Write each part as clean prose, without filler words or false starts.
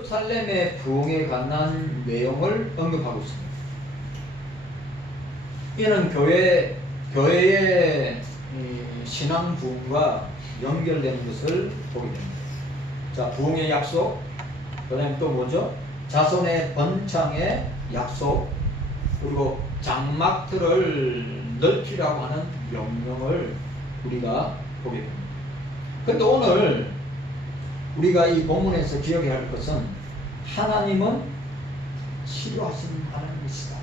예루살렘의 부흥에 관한 내용을 언급하고 있습니다. 이는 교회의 신앙 부흥과 연결되는 것을 보게 됩니다. 자, 부흥의 약속, 그 다음에 또 뭐죠? 자손의 번창의 약속, 그리고 장막들을 넓히라고 하는 명령을 우리가 보게 됩니다. 그런데 오늘 우리가 이 본문에서 기억해야 할 것은 하나님은 치료하시는 하나님이시다.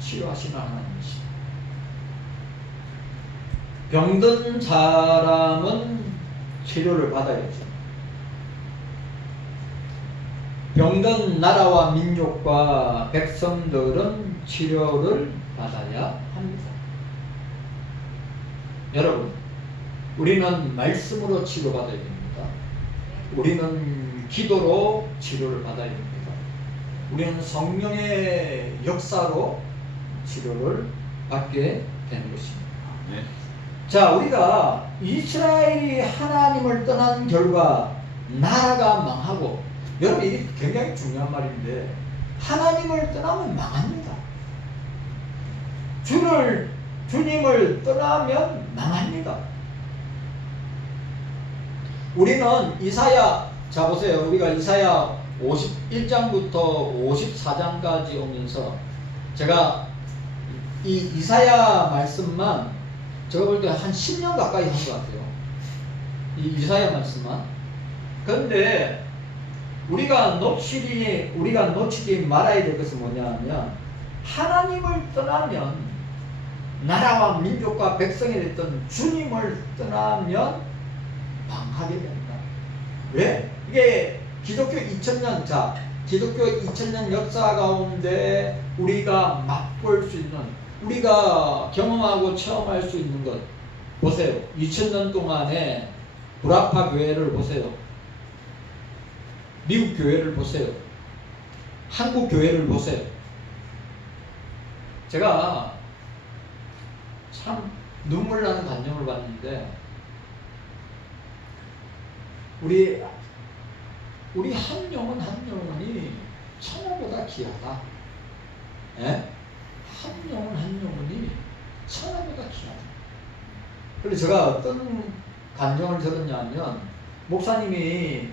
치료하시는 하나님이시다. 병든 사람은 치료를 받아야죠. 병든 나라와 민족과 백성들은 치료를 받아야 합니다. 여러분, 우리는 말씀으로 치료받아야 됩니다. 우리는 기도로 치료를 받아야 됩니다. 우리는 성령의 역사로 치료를 받게 되는 것입니다. 네. 자, 우리가 이스라엘이 하나님을 떠난 결과 나라가 망하고, 여러분 이게 굉장히 중요한 말인데, 하나님을 떠나면 망합니다. 주님을 떠나면 망합니다. 우리는 이사야, 자 보세요. 우리가 이사야 51장부터 54장까지 오면서 제가 이 이사야 말씀만 제가 볼 때 한 10년 가까이 한 것 같아요. 이 이사야 말씀만. 그런데 우리가 놓치지 말아야 될 것은 뭐냐면, 하나님을 떠나면, 나라와 민족과 백성이 됐던 주님을 떠나면 망하게 됩니다. 왜? 이게 기독교 2000년, 기독교 2000년 역사 가운데 우리가 맛볼 수 있는, 우리가 경험하고 체험할 수 있는 것 보세요. 2000년 동안에 구라파 교회를 보세요. 미국 교회를 보세요. 한국 교회를 보세요. 제가 참 눈물 나는 감정을 받는데, 우리 한 영혼 한 영혼이 천하보다 귀하다. 예? 한 영혼 한 영혼이 천하보다 귀하다. 그래서 제가 어떤 감정을 들었냐면, 목사님이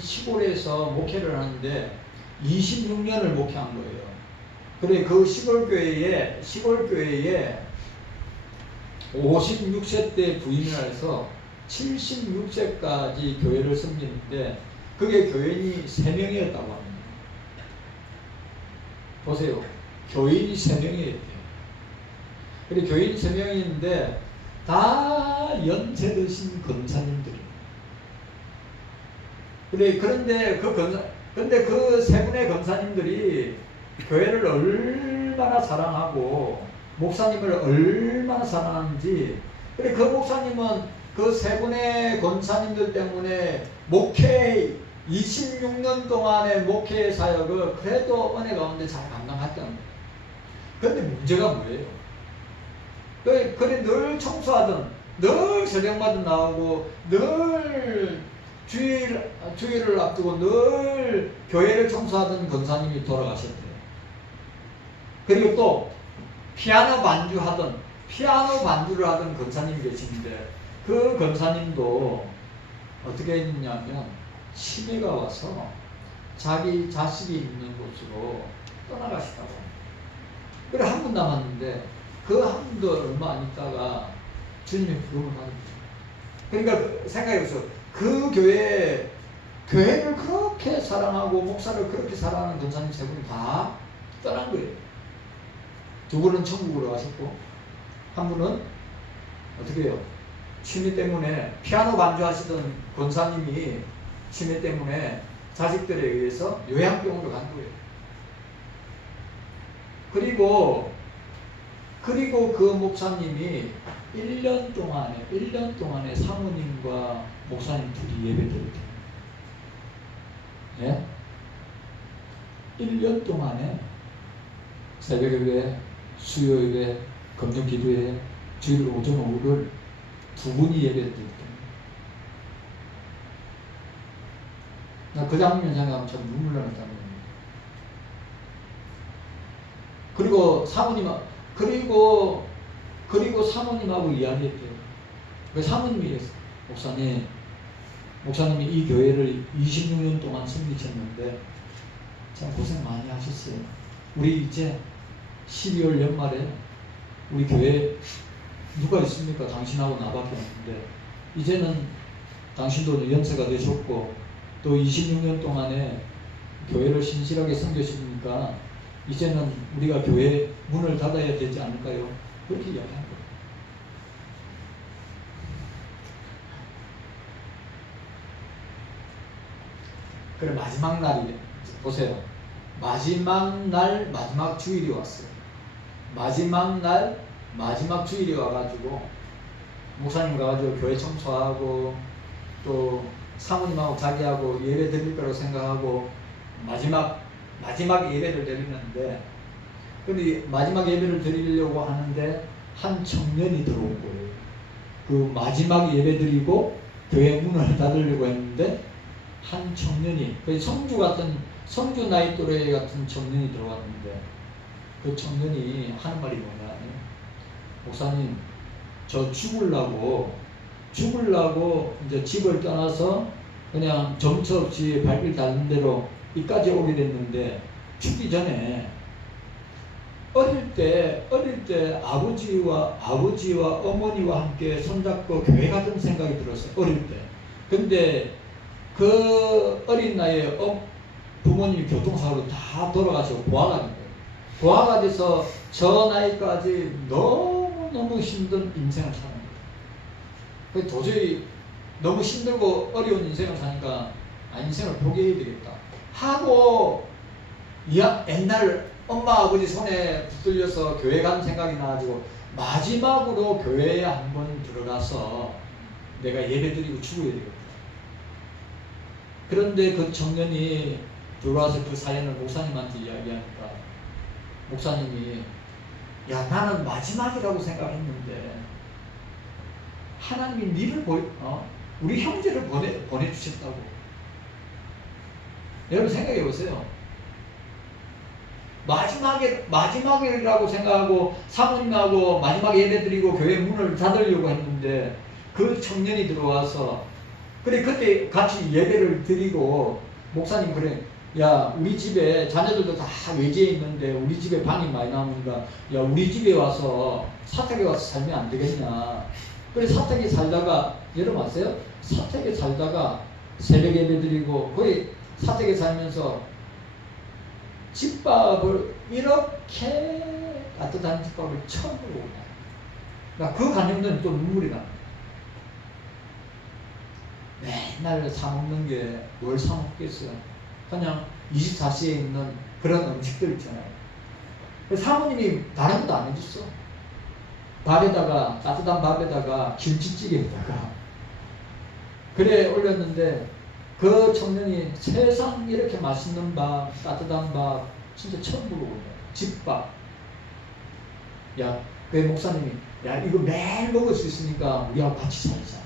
시골에서 목회를 하는데 26년을 목회한 거예요. 그래, 그 시골교회에 56세 때 부임을 해서 76세까지 교회를 섬기는데, 그게 교인이 3명이었다고 합니다. 보세요. 교인이 3명이었대요. 그래, 교인이 3명이었는데 다 연세 드신 권사님들이에요. 그래, 그런데 그 세 분의 권사님들이 교회를 얼마나 사랑하고 목사님을 얼마나 사랑하는지, 그래, 그 목사님은 그 세 분의 권사님들 때문에 26년 동안의 목회 사역을 그래도 은혜 가운데 잘 감당했다는 거예요. 그런데 문제가 뭐예요? 그래, 늘 청소하던, 늘 새벽마다 나오고, 늘 주일을 앞두고 늘 교회를 청소하던 권사님이 돌아가셨대요. 그리고 또 피아노 반주를 하던 권사님이 계시는데, 그 권사님도 어떻게 했냐면 치매가 와서 자기 자식이 있는 곳으로 떠나가시다고 합니다. 그래, 한 분 남았는데 그 한 분도 얼마 안 있다가 주님의 부름을 받았죠. 그러니까 생각해보세요. 그 교회를 그렇게 사랑하고 목사를 그렇게 사랑하는 권사님 세 분이 다 떠난 거예요. 두 분은 천국으로 가셨고, 한 분은 어떻게 해요? 치매 때문에, 피아노 반주하시던 권사님이 치매 때문에 자식들에 의해서 요양병원으로 간 거예요. 그리고 그 목사님이 1년 동안에 사모님과 목사님 둘이 예배드렸대요. 예? 1년 동안에 새벽예배, 수요예배, 금요기도회, 주일 오전 오후를 두 분이 예배드렸대요. 나 그 장면 생각하면 참 눈물 나는 장면입니다. 그리고 사모님하고 이야기했대요. 그 사모님이 목사님이 이 교회를 26년 동안 섬기셨는데 참 고생 많이 하셨어요. 우리 이제 12월 연말에 우리 교회 누가 있습니까? 당신하고 나밖에 없는데 이제는 당신도 연세가 되셨고 또 26년 동안에 교회를 신실하게 섬기시니까 이제는 우리가 교회 문을 닫아야 되지 않을까요? 그렇게 이야기한 거예요. 그래 마지막 날이 보세요. 마지막 날 마지막 주일이 왔어요. 마지막 날 마지막 주일이 와가지고 목사님 가가지고 교회 청소하고 또 사모님하고 자기하고 예배 드릴 거라고 생각하고 마지막 예배를 드리는데 근데 마지막 예배를 드리려고 하는데 한 청년이 들어온 거예요. 그 마지막 예배 드리고 교회 문을 닫으려고 했는데 한 청년이 성주 나이 또래 같은 청년이 들어왔는데 그 청년이 하는 말이 뭐냐면 목사님 저 죽으려고 이제 집을 떠나서 그냥 정처 없이 발길 닿는 대로 이까지 오게 됐는데 죽기 전에 어릴 때 아버지와 어머니와 함께 손잡고 교회 가던 생각이 들었어요. 어릴 때. 근데 그 어린 나이에 부모님이 교통사고로 다 돌아가시고 고아가 된 거예요. 고아가 돼서 저 나이까지 너무 힘든 인생을 사는 거예요. 도저히 너무 힘들고 어려운 인생을 사니까 인생을 포기해야 되겠다 하고 옛날 엄마 아버지 손에 붙들려서 교회 간 생각이 나가지고 마지막으로 교회에 한번 들어가서 내가 예배드리고 죽어야 되겠다. 그런데 그 청년이 들어와서 그 사연을 목사님한테 이야기하니까 목사님이 야 나는 마지막이라고 생각했는데 하나님이 니를 우리 형제를 보내주셨다고. 여러분 생각해 보세요. 마지막이라고 생각하고 사모님하고 마지막 예배 드리고 교회 문을 닫으려고 했는데 그 청년이 들어와서 그래 그때 같이 예배를 드리고 목사님 그래 야 우리 집에 자녀들도 다 외지에 있는데 우리 집에 방이 많이 나오니까 야 우리 집에 와서 사택에 와서 살면 안 되겠냐. 그래 사택에 살다가 여러분 아세요? 사택에 살다가 새벽 예배 드리고 거의 사택에 살면서 집밥을 이렇게 따뜻한 집밥을 처음 먹어요. 그 간영들은 또 눈물이 납니다. 맨날 사먹는 게 뭘 사먹겠어요. 그냥 24시에 있는 그런 음식들 있잖아요. 사모님이 다른 것도 안 해줬어. 따뜻한 밥에다가 김치찌개에다가 그래 올렸는데 그 청년이 세상 이렇게 맛있는 밥, 따뜻한 밥 진짜 처음 먹어보네. 집밥. 야, 그 목사님이 야 이거 매일 먹을 수 있으니까 우리하고 같이 살자.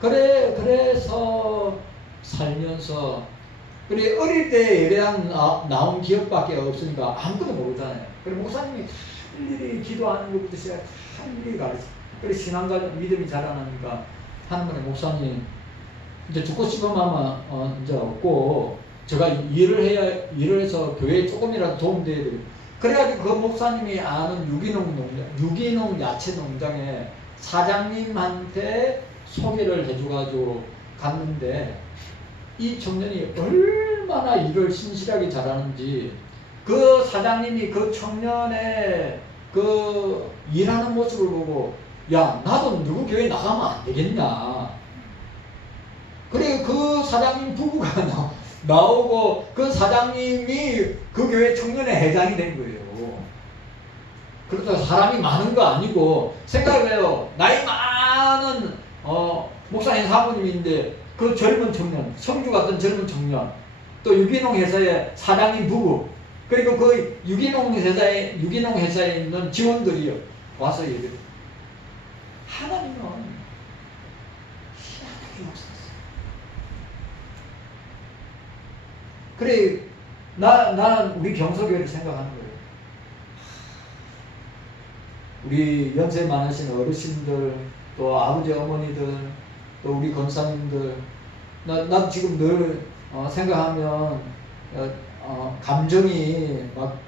그래서 살면서 그래 어릴 때 예배당 나온 기억밖에 없으니까 아무것도 모르잖아요. 그래 목사님이 일일이 기도하는 것부터 시작해 일일이 가르쳐. 그래 신앙과 믿음이 자라나니까 하는 분의 목사님 이제 죽고 싶으면 아마 이제 없고 제가 일을 해서 교회에 조금이라도 도움돼야 되고 그래가지고 그 목사님이 아는 유기농 야채 농장에 사장님한테 소개를 해줘가지고 갔는데 이 청년이 얼마나 일을 신실하게 잘하는지 그 사장님이 그 청년의 그 일하는 모습을 보고 야 나도 누구 교회 나가면 안 되겠냐. 그래 그 사장님 부부가 나오고 그 사장님이 그 교회 청년의 회장이 된 거예요. 그렇다고 사람이 많은 거 아니고 생각해요. 나이 많은 목사님 사모님인데 그 젊은 청년, 성주 같은 젊은 청년, 또 유기농 회사의 사장님 부부, 그리고 그 유기농 회사에 있는 직원들이 와서 얘기해요. 하나님은 희한하게 역사했어요. 그래, 나는 우리 경서교회를 생각하는 거예요. 우리 연세 많으신 어르신들, 또 아버지, 어머니들, 또 우리 권사님들, 나 지금 늘 생각하면 감정이 막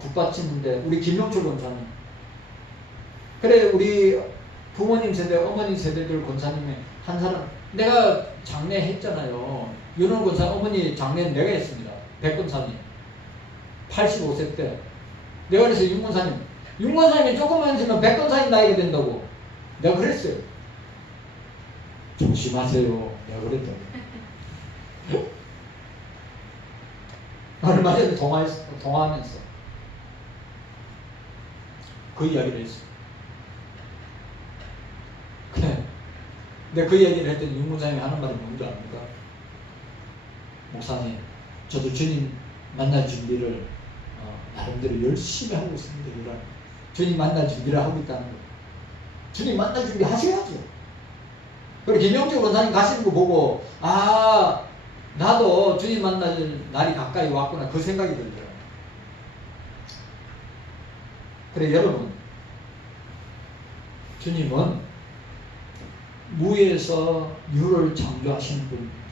북받치는데, 우리 김용철 권사님. 그래, 우리 부모님 세대, 어머니 세대들 권사님의 한 사람, 내가 장례 했잖아요. 윤원 권사 어머니 장례는 내가 했습니다. 백 권사님. 85세 때. 내가 그래서 윤 권사님, 윤 권사님이 조금만 있으면 백 권사님 나이가 된다고. 내가 그랬어요. 조심하세요. 내가 그랬더니. 얼마 전에 통화하면서 그 이야기를 했어요. 근데 그 얘기를 했더니 윤 권사님이 하는 말이 뭔지 압니까? 목사님, 저도 주님 만날 준비를 나름대로 열심히 하고 있습니다. 이런 주님 만날 준비를 하고 있다는 거예요. 주님 만날 준비 하셔야죠. 그리고 김영재 원사님 가시는 거 보고 나도 주님 만날 날이 가까이 왔구나, 그 생각이 들더라고요. 그래, 여러분, 주님은 무에서 유를 창조하시는 분입니다.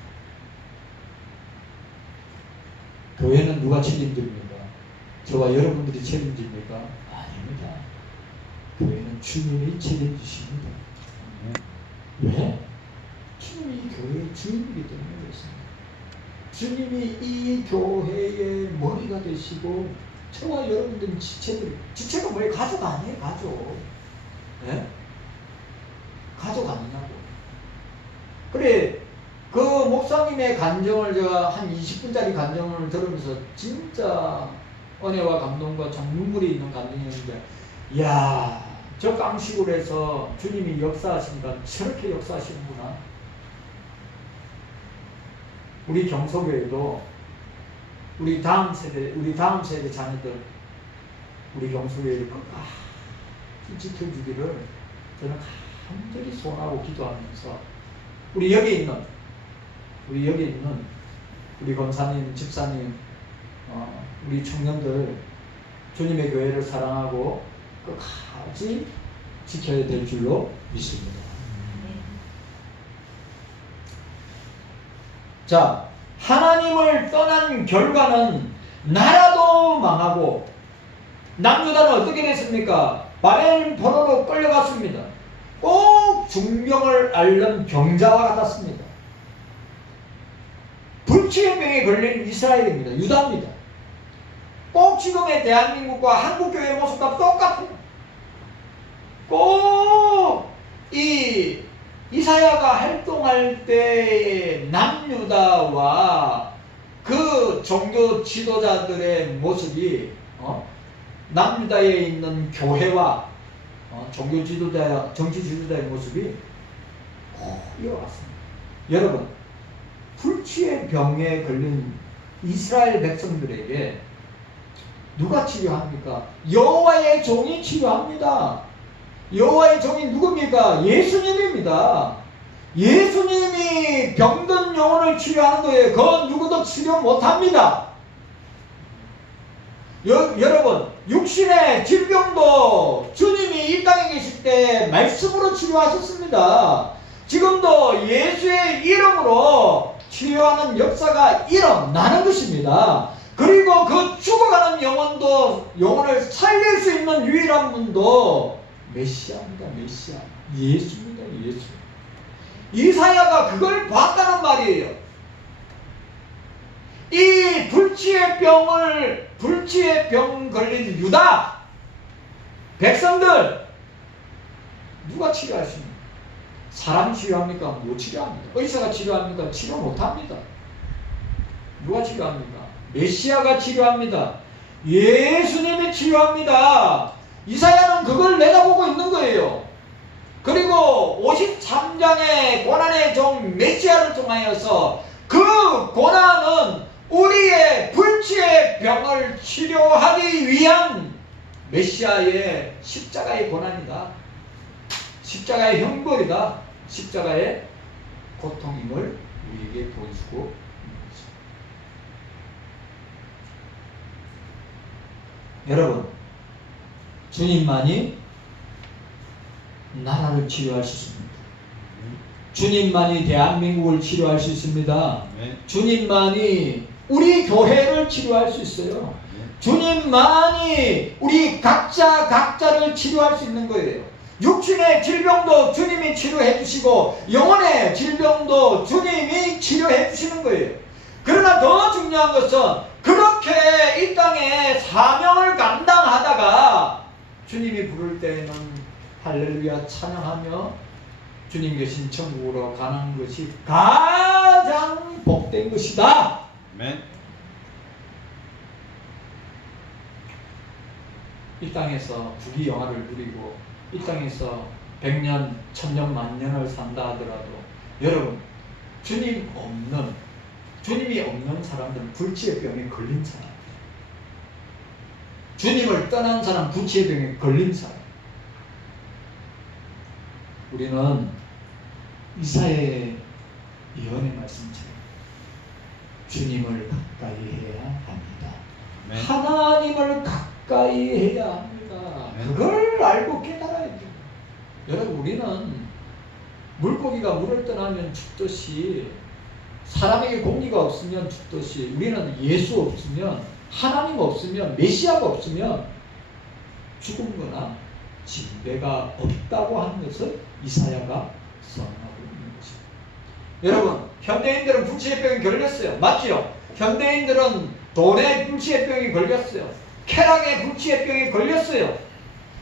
교회는 누가 책임집니까? 저와 여러분들이 책임집니까? 아닙니다. 교회는 주님이 책임지십니다. 왜? 주님이 교회의 주인이기 때문에 그렇습니다. 주님이 이 교회의 머리가 되시고, 저와 여러분들은 지체가 뭐예요? 가족 아니에요, 가족. 네? 가족 아니냐고. 그래, 그 목사님의 간증을 제가 한 20분짜리 간증을 들으면서 진짜 은혜와 감동과 참 눈물이 있는 간증이었는데, 이야, 저 깡시골에서 주님이 역사하시니까 저렇게 역사하시는구나. 우리 경서교회도 우리 다음 세대 자녀들, 우리 경서교회를 끝까지 지켜주기를 저는 간절히 소원하고 기도하면서, 우리 여기 있는 우리 권사님, 집사님, 우리 청년들, 주님의 교회를 사랑하고 끝까지 지켜야 될 줄로 믿습니다. 자, 하나님을 떠난 결과는 나라도 망하고, 남유다는 어떻게 됐습니까? 바벨 포로로 끌려갔습니다. 꼭 중병을 앓는 병자와 같았습니다. 불치의 병에 걸린 이스라엘입니다. 유다입니다. 꼭 지금의 대한민국과 한국교회 모습과 똑같아요. 꼭 이사야가 활동할 때의 남유다와 그 종교 지도자들의 모습이 남유다에 있는 교회와 종교 지도자, 정치 지도자의 모습이 꼭 이어왔습니다. 여러분, 불치의 병에 걸린 이스라엘 백성들에게 누가 치료합니까? 여호와의 종이 치료합니다. 여호와의 종이 누굽니까? 예수님입니다. 예수님이 병든 영혼을 치료하는 거예요. 그건 누구도 치료 못합니다. 여러분, 육신의 질병도 주님이 이 땅에 계실 때 말씀으로 치료하셨습니다. 지금도 예수의 이름으로 치료하는 역사가 일어나는 것입니다. 그리고 그 죽어가는 영혼을 살릴 수 있는 유일한 분도 메시아입니다. 메시아. 예수입니다. 예수. 이사야가 그걸 봤다는 말이에요. 이 불치의 병 걸린 유다 백성들 누가 치료하십니까? 사람이 치료합니까? 못 치료합니다. 의사가 치료합니까? 치료 못합니다. 누가 치료합니까? 메시아가 치료합니다. 예수님이 치료합니다. 이사야는 그걸 내다보고 있는 거예요. 그리고 53장의 고난의 종 메시아를 통하여서 그 고난은 우리의 불치의 병을 치료하기 위한 메시아의 십자가의 고난이다. 십자가의 형벌이다. 십자가의 고통임을 우리에게 보여주고 있는 것입니다. 여러분, 주님만이 나라를 치료할 수 있습니다. 주님만이 대한민국을 치료할 수 있습니다. 주님만이 우리 교회를 치료할 수 있어요. 주님만이 우리 각자를 치료할 수 있는 거예요. 육신의 질병도 주님이 치료해 주시고 영혼의 질병도 주님이 할례루야 주시는 거예요. 그러나 더 중요한 것은 그렇게 이 땅에 사명을 감당하다가 주님이 부를 때에는 할렐루야 찬양하며 주님 계신 천국으로 가는 것이 가장 복된 것이다. 아멘. 이 땅에서 부귀영화를 누리고 이 땅에서 100년, 1000년, 만년을 산다 하더라도 여러분, 주님이 없는 사람들은 불치의 병에 걸린 사람, 주님을 떠난 사람, 불치의 병에 걸린 사람. 우리는 이사야의 예언의 말씀처럼 주님을 가까이 해야 합니다. 네. 하나님을 가까이 해야 합니다. 네. 그걸 알고 깨달아야죠. 여러분, 우리는 물고기가 물을 떠나면 죽듯이, 사람에게 공기가 없으면 죽듯이, 우리는 예수 없으면, 하나님 없으면, 메시아가 없으면 죽은 거나 징배가 없다고 하는 것을 이사야가 선언하고 있는 것입니다. 여러분, 현대인들은 불치의 병에 걸렸어요. 맞죠? 현대인들은 돈에 불치의 병에 걸렸어요. 쾌락에 불치의 병에 걸렸어요.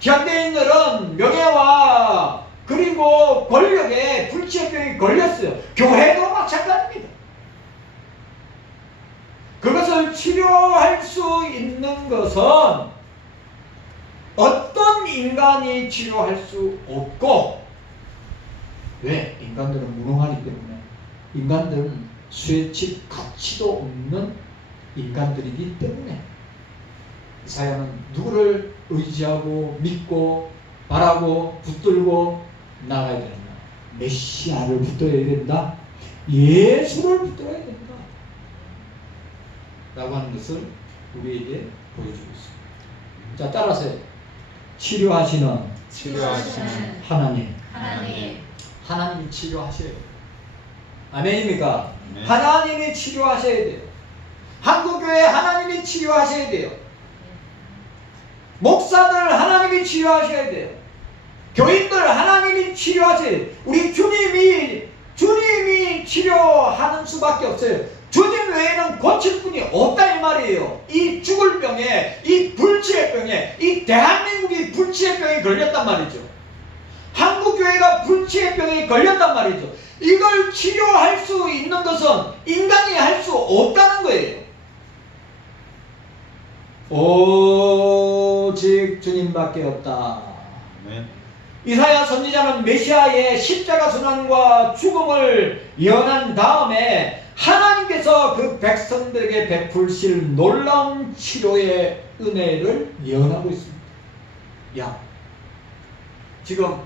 현대인들은 명예와 그리고 권력에 불치의 병에 걸렸어요. 교회도 마찬가지입니다. 그것을 치료할 수 있는 것은 어떤 인간이 치료할 수 없고, 왜? 인간들은 무능하기 때문에, 인간들은 수혜치 가치도 없는 인간들이기 때문에 이사야는 누구를 의지하고 믿고 바라고 붙들고 나가야 된다. 메시아를 붙들어야 된다. 예수를 붙들어야 된다. 라고 하는 것을 우리에게 보여주고 있습니다. 자, 따라서 치료하시는 하나님. 하나님이 치료하셔야 돼요. 아멘입니까? 네. 하나님이 치료하셔야 돼요. 한국교회 하나님이 치료하셔야 돼요. 목사들 하나님이 치료하셔야 돼요. 교인들 하나님이 치료하셔야 돼요. 우리 주님이 치료하는 수밖에 없어요. 주님 외에는 고칠 분이 없다 이 말이에요. 이 죽을 병에, 이 불치의 병에, 이 대한민국이 불치의 병에 걸렸단 말이죠. 한국교회가 불치의 병에 걸렸단 말이죠. 이걸 치료할 수 있는 것은 인간이 할 수 없다는 거예요. 오직 주님밖에 없다. 네. 이사야 선지자는 메시아의 십자가 순환과 죽음을 예언한 다음에 하나님께서 그 백성들에게 베풀실 놀라운 치료의 은혜를 예언하고 있습니다. 야, 지금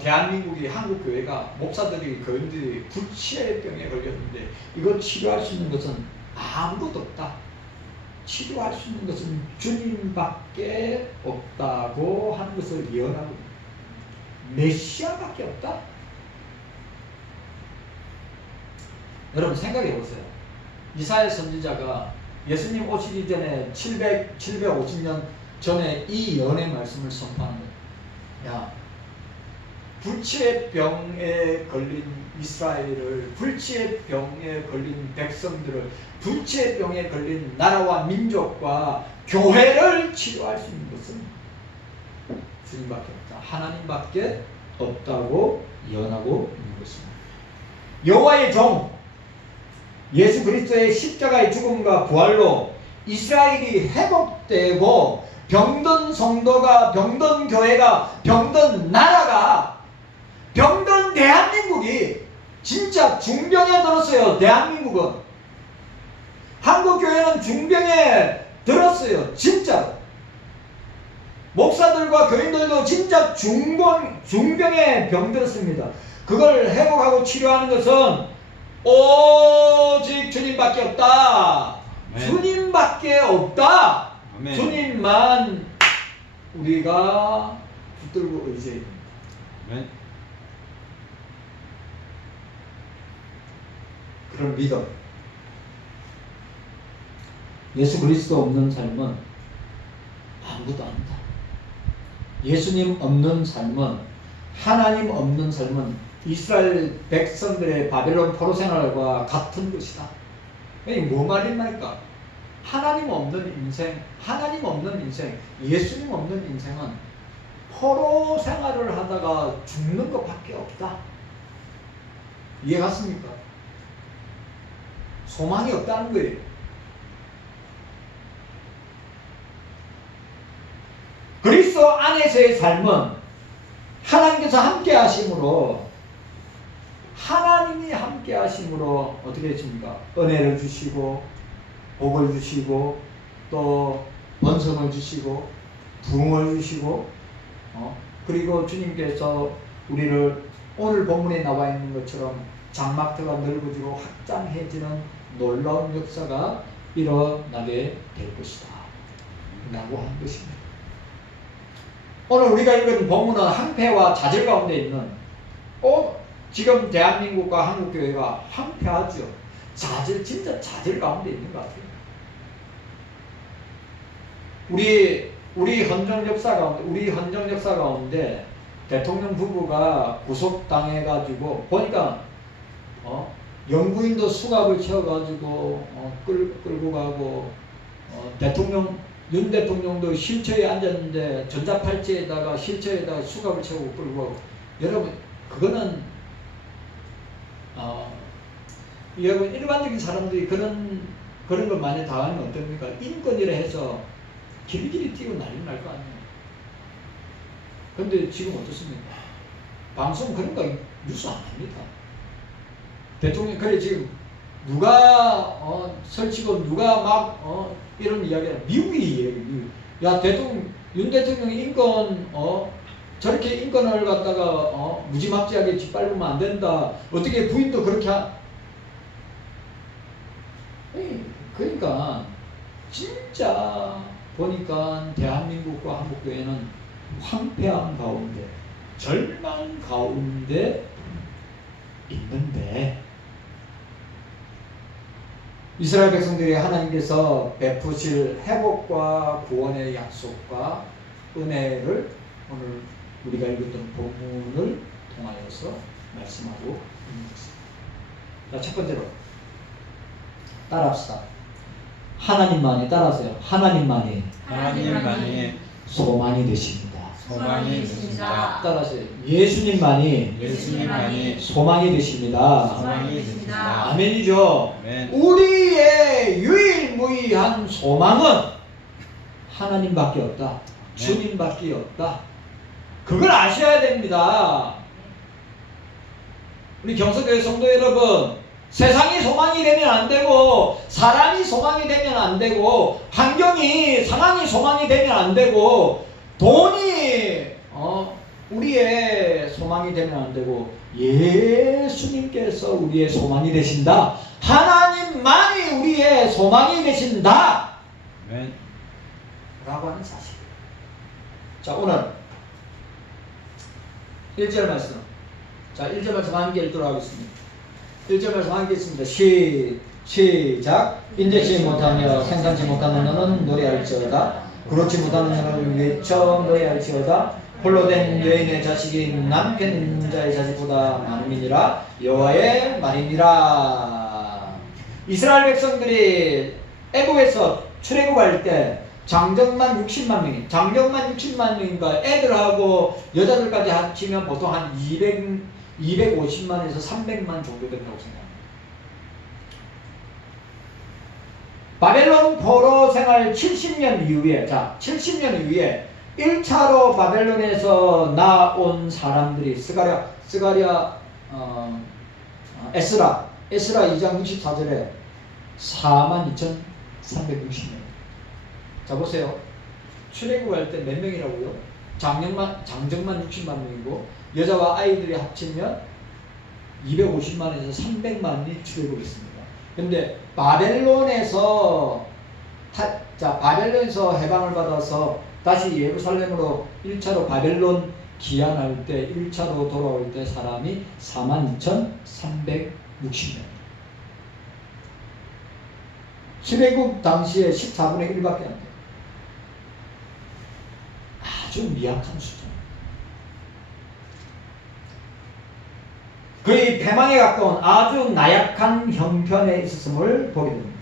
대한민국이, 한국교회가, 목사들이, 교인들이 불치의 병에 걸렸는데 이걸 치료할 수 있는 것은 아무것도 없다. 치료할 수 있는 것은 주님밖에 없다고 하는 것을 예언하고 있습니다. 메시아밖에 없다? 여러분 생각해 보세요. 이사야 선지자가 예수님 오시기 전에 750년 전에 이 예언의 말씀을 선포하는 거예요. 야, 불치의 병에 걸린 이스라엘을, 불치의 병에 걸린 백성들을, 불치의 병에 걸린 나라와 민족과 교회를 치료할 수 있는 것은 주님밖에 없다. 하나님밖에 없다고 예언하고 있는 것입니다. 여호와의 종 예수 그리스도의 십자가의 죽음과 부활로 이스라엘이 회복되고 병든 성도가, 병든 교회가, 병든 나라가, 병든 대한민국이 진짜 중병에 들었어요. 대한민국은. 한국교회는 중병에 들었어요. 진짜로. 목사들과 교인들도 진짜 중병에 병들었습니다. 그걸 회복하고 치료하는 것은 오직 주님밖에 없다. 네. 주님밖에 없다. 아멘. 주님만 우리가 붙들고 의지해야 됩니다. 아멘. 그런 믿음. 예수 그리스도 없는 삶은 아무것도 아니다. 예수님 없는 삶은, 하나님 없는 삶은 이스라엘 백성들의 바벨론 포로 생활과 같은 것이다. 이게 뭐 말입니까? 하나님 없는 인생, 하나님 없는 인생, 예수님 없는 인생은 포로 생활을 하다가 죽는 것밖에 없다. 이해 갔습니까? 소망이 없다는 거예요. 그리스도 안에서의 삶은 하나님께서 함께 하심으로, 하나님이 함께 하심으로 어떻게 했습니까? 은혜를 주시고 복을 주시고 또 번성을 주시고 부흥을 주시고 그리고 주님께서 우리를 오늘 본문에 나와 있는 것처럼 장막터가 넓어지고 확장해지는 놀라운 역사가 일어나게 될 것이다 라고 한 것입니다. 오늘 우리가 읽은 본문은 항폐와 좌절 가운데 있는, 지금 대한민국과 한국교회가 항폐하죠. 진짜 좌절 가운데 있는 것 같아요. 우리 헌정 역사 가운데 대통령 부부가 구속당해가지고 보니까 영부인도 수갑을 채워가지고 끌고 가고 윤 대통령도 휠체어에 앉았는데 전자팔찌에다가 휠체어에다가 수갑을 채우고 끌고 가고. 여러분 그거는 여러분 일반적인 사람들이 그런 걸 많이 당하면 어떻습니까? 인권이라 해서 길이길이 뛰고 난리 날 거 아니에요. 근데 지금 어떻습니까? 방송 그런 거 뉴스 안 합니다. 대통령 그래 지금 누가 설치고 누가 막 이런 이야기야. 미국이 야 윤 대통령 인권 저렇게 인권을 갖다가 무지막지하게 짓밟으면 안 된다. 어떻게 부인도 그렇게 그러니까 진짜 보니까 대한민국과 한국교회는 황폐한 가운데, 절망 가운데 있는데 이스라엘 백성들이 하나님께서 베푸실 회복과 구원의 약속과 은혜를 오늘 우리가 읽었던 본문을 통하여서 말씀하고 있는 것입니다. 자, 첫 번째로 따라합시다. 하나님만이, 따라하세요. 하나님만이 소망이 되십니다. 소망이 되십니다. 따라하세요. 예수님만이 소망이 되십니다. 아멘이죠. 아멘. 우리의 유일무이한 소망은 하나님밖에 없다. 주님밖에 없다. 그걸 아셔야 됩니다. 우리 경서교회 성도 여러분, 세상이 소망이 되면 안 되고, 사람이 소망이 되면 안 되고, 환경이, 상황이 소망이 되면 안 되고, 돈이 우리의 소망이 되면 안 되고, 예수님께서 우리의 소망이 되신다. 하나님만이 우리의 소망이 되신다. 아멘. 라고 하는 사실이에요. 자, 오늘 1절 말씀. 자, 1절 말씀 한 개 읽도록 하겠습니다. 1절 말씀 한 개 있습니다. 시작. 인되지 못하며 생산치 못하는 너는 노래할지어다. 그렇지 못하는 너는 외쳐 노래할지어다. 홀로 된 여인의 자식이 남편 있는 자의 자식보다 많음이니라. 여호와의 말이니라. 이스라엘 백성들이 애국에서 출애굽할 때 장정만 60만 명이, 장정만 60만 명인가, 애들하고 여자들까지 합치면 보통 한 250만에서 300만 정도 된다고 생각합니다. 바벨론 포로 생활 70년 이후에, 자, 70년 이후에 1차로 바벨론에서 나온 사람들이 에스라 2장 64절에 42,360명. 자, 보세요. 출애굽할 때 몇 명이라고요? 장정만 60만 명이고 여자와 아이들이 합치면 250만에서 300만이 출애굽했습니다. 그런데 바벨론에서 자, 바벨론에서 해방을 받아서 다시 예루살렘으로 1차로 바벨론 기한할 때 1차로 돌아올 때 사람이 42,360명. 출애굽 당시에 14분의 1밖에 안 돼요. 아주 미약한 수준. 거의 패망에 가까운 아주 나약한 형편에 있었음을 보게 됩니다.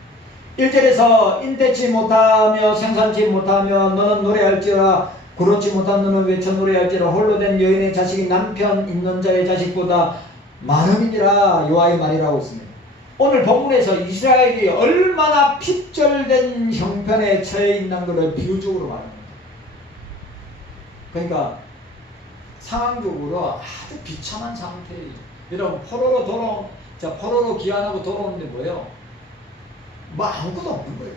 1절에서 인태치 못하며 생산치 못하며 너는 노래할지라 그렇지 못한 너는 외쳐 노래할지라 홀로 된 여인의 자식이 남편 있는 자의 자식보다 많음이니라 여호와의 말이라고 했습니다. 오늘 본문에서 이스라엘이 얼마나 핍절된 형편에 처해 있는 것을 비유적으로 말합니다. 그러니까 상황적으로 아주 비참한 상태예요. 여러분 포로로 귀환하고 돌아오는데 뭐예요? 뭐 아무것도 없는 거예요.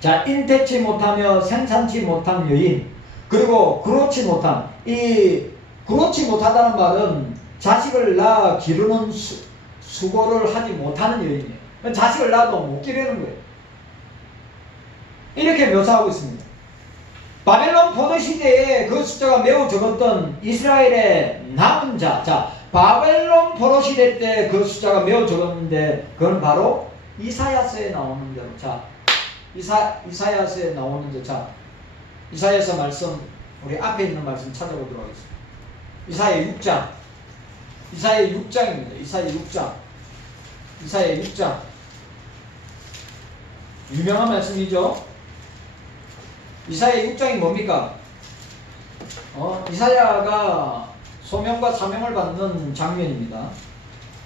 자, 인태치 못하며 생산치 못한 여인, 그리고 그렇지 못하다는 말은 자식을 낳아 기르는 수고를 하지 못하는 여인이에요. 자식을 낳아도 못 기르는 거예요. 이렇게 묘사하고 있습니다. 바벨론 포도 시대에 그 숫자가 매우 적었던 이스라엘의 남은 자, 바벨론 포로 시대 때 그 숫자가 매우 적었는데 그건 바로 이사야서에 나오는 대로. 자, 이사야서에 나오는 데, 자, 이사야서 말씀, 우리 앞에 있는 말씀 찾아보도록 하겠습니다. 이사야 6장. 이사야 6장입니다. 이사야 6장. 유명한 말씀이죠. 이사야 6장이 뭡니까? 이사야가 소명과 사명을 받는 장면입니다.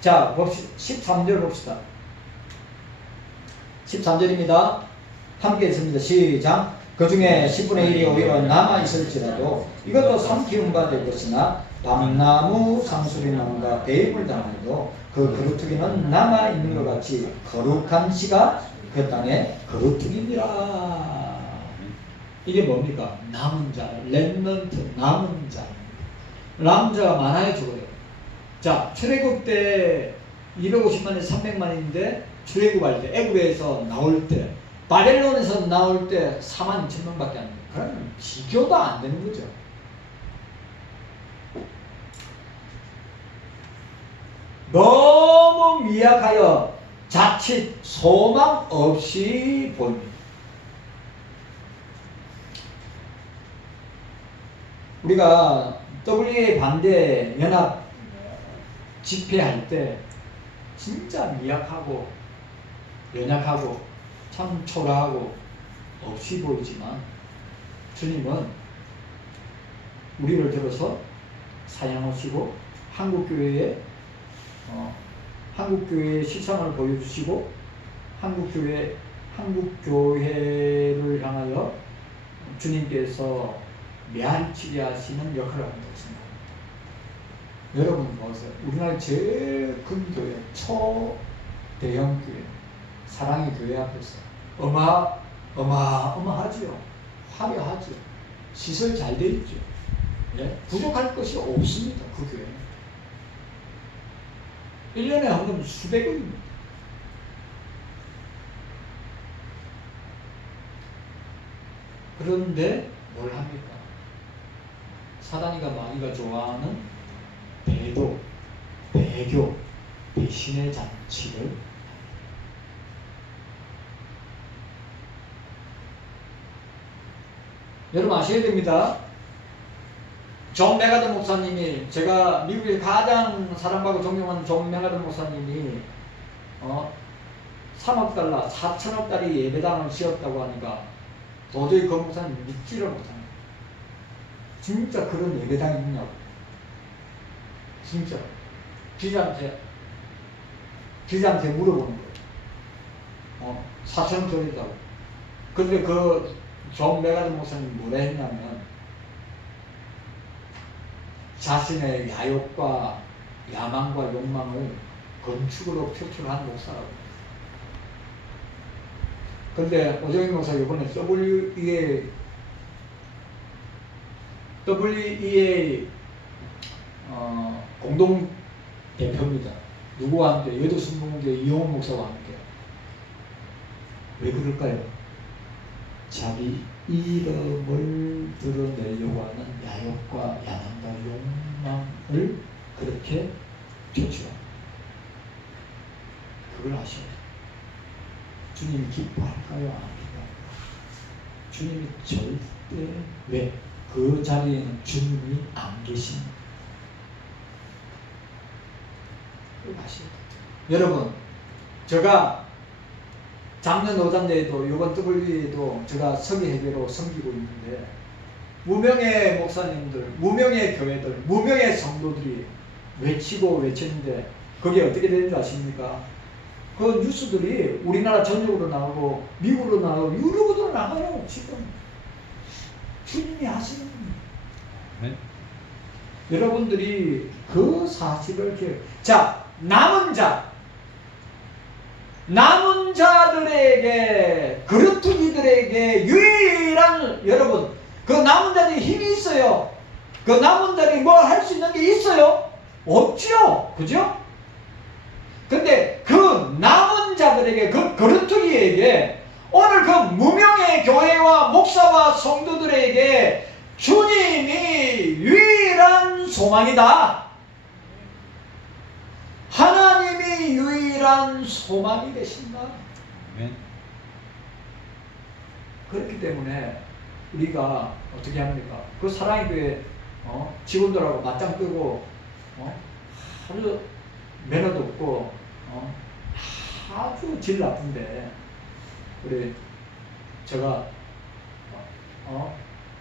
자, 13절 봅시다. 13절입니다. 함께 읽습니다. 시작. 그 중에 10분의 1이 오히려 남아있을지라도 이것도 삼키운 바 될 것이나 밤나무 상수리나무가 배임을 당해도 그 그루터기는 남아있는 것 같이 거룩한 씨가 그 땅에 거루터기니라. 이게 뭡니까? 남은 자, 렘넌트, 남은 자. 남은 자가 많아요, 죽어요. 자, 출애굽 때 250만에 300만인데 출애굽할 때, 애굽에서 나올 때, 바벨론에서 나올 때 42,000명밖에 안 돼요. 그러면 비교도 안 되는 거죠. 너무 미약하여 자칫 소망 없이 보입니다. 우리가 WA 반대 연합 집회할 때 진짜 미약하고 연약하고 참 초라하고 없이 보이지만 주님은 우리를 들어서 사용하시고 한국교회의 실상을 보여주시고 한국교회를 향하여 주님께서 메아리치게 하시는 역할을 한다고 생각합니다. 여러분 보세요. 우리나라의 제일 큰 교회, 초대형 교회, 사랑의 교회 앞에서 어마어마하지요. 화려하죠. 시설 잘 돼 있죠. 예? 부족할 것이 없습니다. 그 교회는. 1년에 한 번 수백억입니다. 그런데 뭘 합니까? 사단이가 마귀가 좋아하는 배교, 배신의 잔치를 여러분 아셔야 됩니다. 존 메가더 목사님이, 제가 미국에서 가장 사랑받고 존경하는 존 메가더 목사님이 3억 달러, 4천억 달러 예배당을 지었다고 하니까 도저히 그 목사님 믿지를 못합니다. 진짜 그런 예배당이 있냐고. 진짜 기자한테 물어보는 거예요. 4천억 드린다고. 근데 그 존 메가더 목사님 뭐라 했냐면 자신의 야욕과 야망과 욕망을 건축으로 표출한 목사라고. 근데 오정희 목사 이번에 WEA 공동 대표입니다. 누구와 함께? 여도순복음교회 이용훈 목사와 함께. 왜 그럴까요? 자기 이름을 드러내려고 하는 야욕과 야망과 욕망을 그렇게 표출합니다. 그걸 아셔야 돼요. 주님이 기뻐할까요? 안 기뻐할까요? 주님이 절대 왜? 그 자리에는 주님이 안 계십니다. 그걸 아셔야 돼요. 여러분, 제가 작년 오전대에도 이번 WE에도 제가 서기회계로 섬기고 있는데 무명의 목사님들, 무명의 교회들, 무명의 성도들이 외치고 외쳤는데 그게 어떻게 되는 줄 아십니까? 그 뉴스들이 우리나라 전역으로 나오고 미국으로 나오고 유럽으로 나가요. 지금 주님이 하시는 겁니다. 네. 여러분들이 그 사실을 자, 남은 자들에게, 그루트기들에게 유일한, 여러분, 그 남은 자들이 힘이 있어요. 그 남은 자들이 뭐 할 수 있는 게 있어요? 없죠. 그죠? 근데 그 남은 자들에게, 그 그루트기에게, 오늘 그 무명의 교회와 목사와 성도들에게 주님이 유일한 소망이다. 하나님이 유일한 소망이 되신다. 아멘. 그렇기 때문에 우리가 어떻게 합니까? 그 사랑의 교회 직원들하고 맞짱 뜨고 아주 매너도 없고 아주 질 나쁜데 제가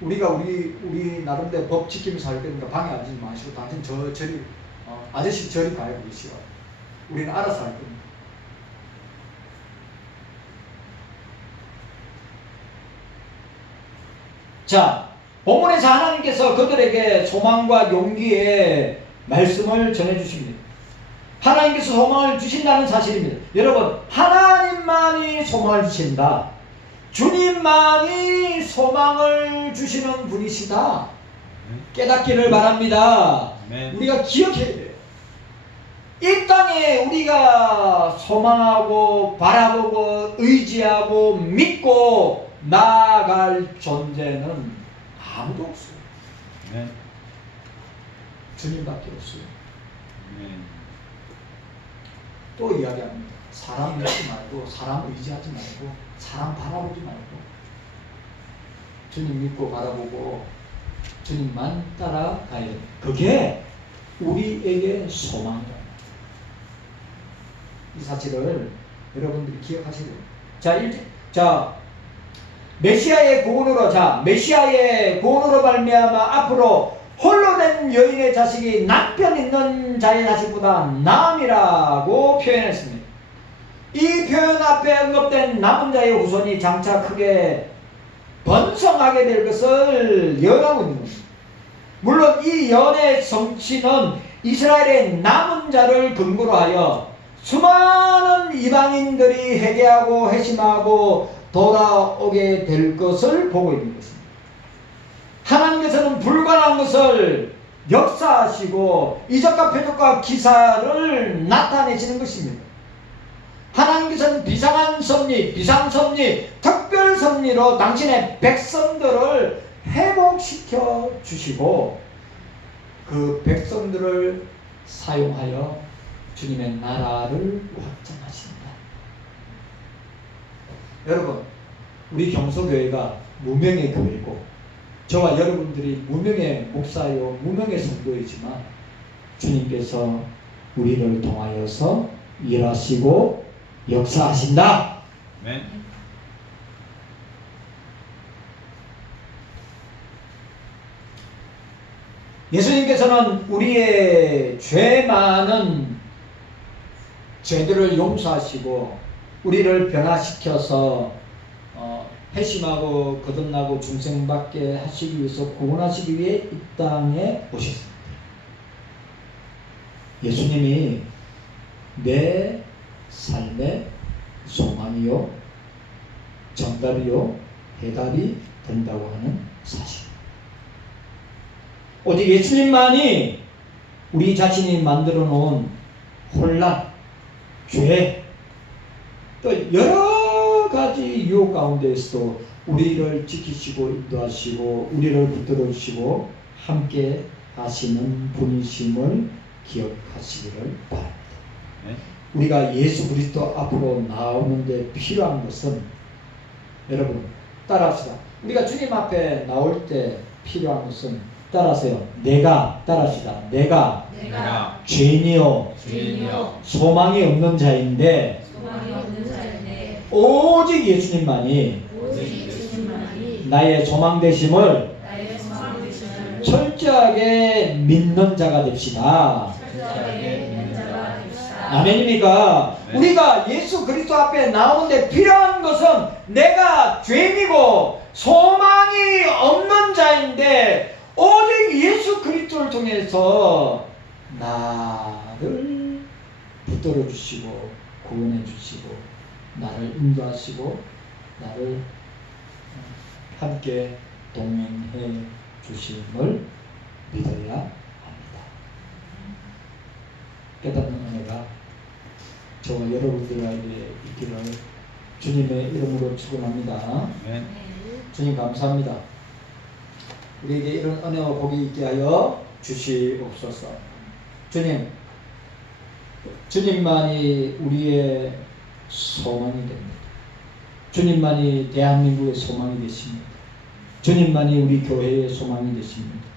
우리가 우리 나름대로 법 지키면서 할 때니까 방해 하지 마시고 당신 저리 아저씨 저리 가요 그러시오. 우리는 알아서 할 겁니다. 자, 본문에서 하나님께서 그들에게 소망과 용기의 말씀을 전해주십니다. 하나님께서 소망을 주신다는 사실입니다. 여러분, 하나님만이 소망을 주신다. 주님만이 소망을 주시는 분이시다. 깨닫기를 바랍니다. 우리가 기억해야 돼요. 이 땅에 우리가 소망하고 바라보고 의지하고 믿고 나아갈 존재는 아무도 없어요. 네. 주님밖에 없어요. 네. 또 이야기합니다. 사람 믿지 말고 사람 의지하지 말고 사람 바라보지 말고 주님 믿고 바라보고 주님만 따라가야 돼요. 그게 우리에게 소망이다. 이 사실을 여러분들이 기억하셔야 돼요. 자, 메시아의 구원으로 말미암아 앞으로 홀로 된 여인의 자식이 남편 있는 자의 자식보다 나음이라고 표현했습니다. 이 표현 앞에 언급된 남은 자의 후손이 장차 크게 번성하게 될 것을 예언하고 있는 겁니다. 물론 이 예언의 성취는 이스라엘의 남은 자를 근거로 하여 수많은 이방인들이 회개하고 회심하고 돌아오게 될 것을 보고 있는 것입니다. 하나님께서는 불가능한 것을 역사하시고 이적과 표적과 기사를 나타내시는 것입니다. 하나님께서는 비상한 섭리, 비상섭리, 특별 섭리로 당신의 백성들을 회복시켜 주시고 그 백성들을 사용하여 주님의 나라를 확장하신다. 여러분, 우리 경소교회가 무명의 교회고 저와 여러분들이 무명의 목사요 무명의 성도이지만 주님께서 우리를 통하여서 일하시고 역사하신다. 네. 예수님께서는 우리의 죄 많은 죄들을 용서하시고 우리를 변화시켜서 회심하고 거듭나고 중생받게 하시기 위해서 구원하시기 위해 이 땅에 오셨습니다. 예수님이 내 삶의 소망이요 정답이요 해답이 된다고 하는 사실. 오직 예수님만이 우리 자신이 만들어 놓은 혼란, 죄, 또 여러 가지 유혹 가운데에서도 우리를 지키시고 인도하시고 우리를 붙들어 주시고 함께 하시는 분이심을 기억하시기를 바랍니다. 네. 우리가 예수 그리스도 앞으로 나오는데 필요한 것은 여러분 따라합시다. 우리가 주님 앞에 나올 때 필요한 것은 따라하세요. 내가 따라합시다. 내가 죄인이요 죄인이요 소망이 없는 자인데 소망이 없는 자인데 오직 예수님만이 오직 예수님만이 나의 소망 되심을 나의 소망 되심을 철저하게 믿는 자가 됩시다. 철저하게 믿는 자가 됩시다. 아멘입니까? 네. 우리가 예수 그리스도 앞에 나오는데 필요한 것은 내가 죄인이고 소망이 없는 자인데 오직 예수 그리스도를 통해서 나를 붙들어 주시고 구원해 주시고 나를 인도하시고 나를 함께 동행해 주심을 믿어야 합니다. 깨닫는 은혜가 저와 여러분들에게 있기를 주님의 이름으로 축원합니다. 아멘. 주님 감사합니다. 우리에게 이런 은혜와 복이 있게 하여 주시옵소서. 주님, 주님만이 우리의 소망이 됩니다. 주님만이 대한민국의 소망이 되십니다. 주님만이 우리 교회의 소망이 되십니다.